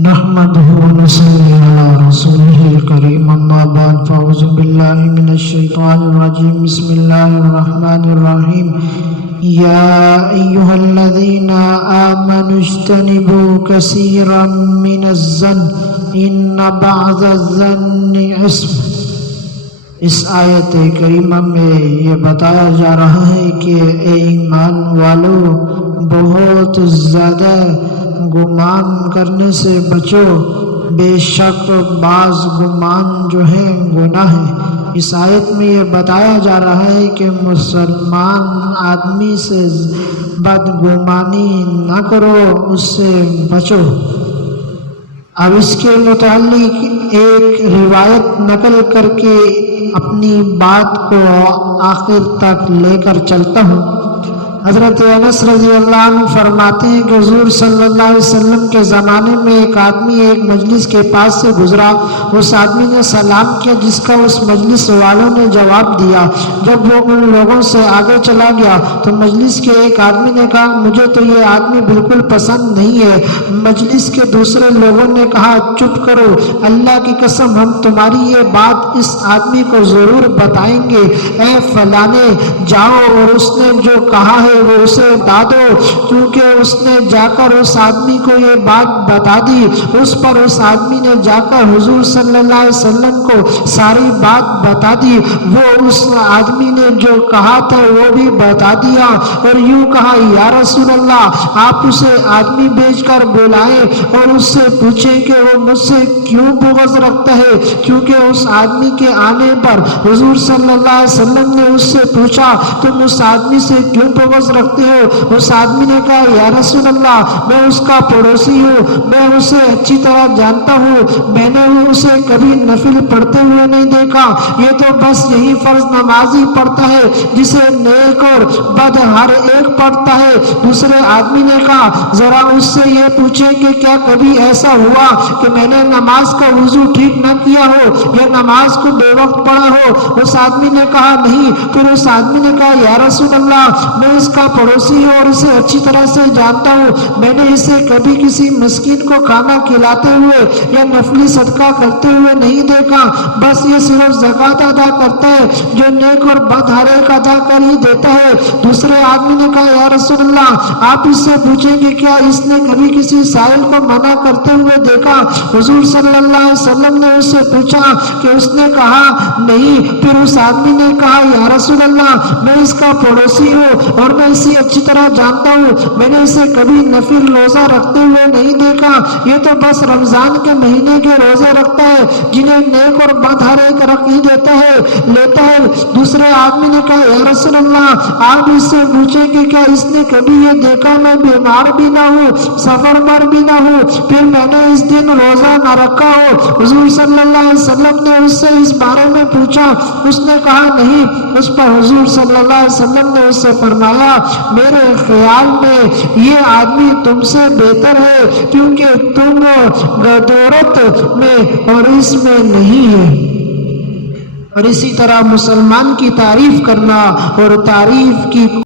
نحمده ونصلي على رسوله الكريم أما بعد فأعوذ بالله من الشيطان الرجيم بسم الله الرحمن الرحيم يا أيها الذين آمنوا اجتنبوا كثيرا من الظن إن بعض الظن إثم۔ اس آیت کریمہ میں یہ بتایا جا رہا ہے کہ اے ایمان والو، بہت زیادہ گمان کرنے سے بچو، بے شک بعض گمان جو ہے گناہ ہے۔ اس آیت میں یہ بتایا جا رہا ہے کہ مسلمان آدمی سے بدگمانی نہ کرو، اس سے بچو۔ اب اس کے متعلق ایک روایت نقل کر کے اپنی بات کو آخر تک لے کر چلتا ہوں۔ حضرت انس رضی اللہ عنہ فرماتے ہیں کہ حضور صلی اللہ علیہ وسلم کے زمانے میں ایک آدمی ایک مجلس کے پاس سے گزرا۔ اس آدمی نے سلام کیا جس کا اس مجلس والوں نے جواب دیا۔ جب وہ ان لوگوں سے آگے چلا گیا تو مجلس کے ایک آدمی نے کہا، مجھے تو یہ آدمی بالکل پسند نہیں ہے۔ مجلس کے دوسرے لوگوں نے کہا، چپ کرو، اللہ کی قسم ہم تمہاری یہ بات اس آدمی کو ضرور بتائیں گے۔ اے فلانے، جاؤ اور اس نے جو کہا ہے وہ اسے بتا دو۔ کیونکہ اس نے جا کر اس آدمی کو یہ بات بتا دی۔ اس پر اس آدمی نے جا کر حضور صلی اللہ علیہ وسلم کو ساری بات بتا دی۔ وہ اس آدمی نے جو کہا تھا وہ بھی بتا دیا اور یوں کہا، یا رسول اللہ، آپ اسے آدمی بھیج کر بلائیں اور اس سے پوچھیں کہ وہ مجھ سے کیوں بغض رکھتا ہے۔ کیونکہ اس آدمی کے آنے پر حضور صلی اللہ علیہ وسلم نے اس سے پوچھا، تم اس آدمی سے کیوں بغض رکھتے ہو؟ اس آدمی نے کہا، یا رسول اللہ، میں اس کا پڑوسی ہوں، میں اسے اچھی طرح جانتا ہوں، میں نے اسے کبھی نفل پڑھتے ہوئے نہیں دیکھا، یہ تو بس یہی فرض نماز ہی پڑھتا ہے جسے نیک اور بد ہر ایک پڑھتا ہے۔ دوسرے آدمی نے کہا، ذرا اس سے یہ پوچھیں کہ کیا کبھی ایسا ہوا کہ میں نے نماز کا وضو ٹھیک نہ کیا ہو یا نماز کو بے وقت پڑھا ہو؟ اس آدمی نے کہا، نہیں۔ پھر اس آدمی نے کہا، یا رسول اللہ، میں اس کا پڑوسی ہوں اور اسے اچھی طرح سے جانتا ہوں، میں نے اسے کبھی کسی مسکین کو کھانا کھلاتے ہوئے یا نفلی صدقہ کرتے ہوئے نہیں دیکھا، بس یہ صرف زکوٰۃ ادا کرتا ہے جو نیک اور بد ہر ایک ادا کر ہی دیتا ہے۔ دوسرے آدمی نے کہا، یا رسول اللہ، آپ اس سے پوچھیں کہ کیا اس نے کبھی کسی سائل کو منع کرتے ہوئے دیکھا؟ حضور صلی اللہ علیہ وسلم نے اس سے پوچھا کہ اس نے کہا نہیں۔ پھر اس آدمی نے کہا، یا رسول اللہ، میں اس کا پڑوسی ہوں اور میں اسے اچھی طرح جانتا ہوں، میں نے اسے کبھی نفل روزہ رکھتے ہوئے نہیں دیکھا، یہ تو بس رمضان کے مہینے کے روزے رکھتا ہے جنہیں نیک اور بد ہر ایک رکھ ہی لیتا ہے۔ دوسرے آدمی نے کہا، یا رسول اللہ، آپ اس سے پوچھیں کہ کیا اس نے کبھی یہ دیکھا میں بیمار بھی نہ ہوں، سفر پر بھی نہ ہوں، پھر میں نے اس دن روزہ نہ رکھا ہو؟ حضور صلی اللہ علیہ وسلم نے اس سے اس بارے میں پوچھا، اس نے کہا نہیں۔ اس پر حضور صلی اللہ علیہ وسلم نے اس سے فرمایا، میرے خیال میں یہ آدمی تم سے بہتر ہے کیونکہ تم غدورت میں اور اس میں نہیں ہے۔ اور اسی طرح مسلمان کی تعریف کرنا اور تعریف کی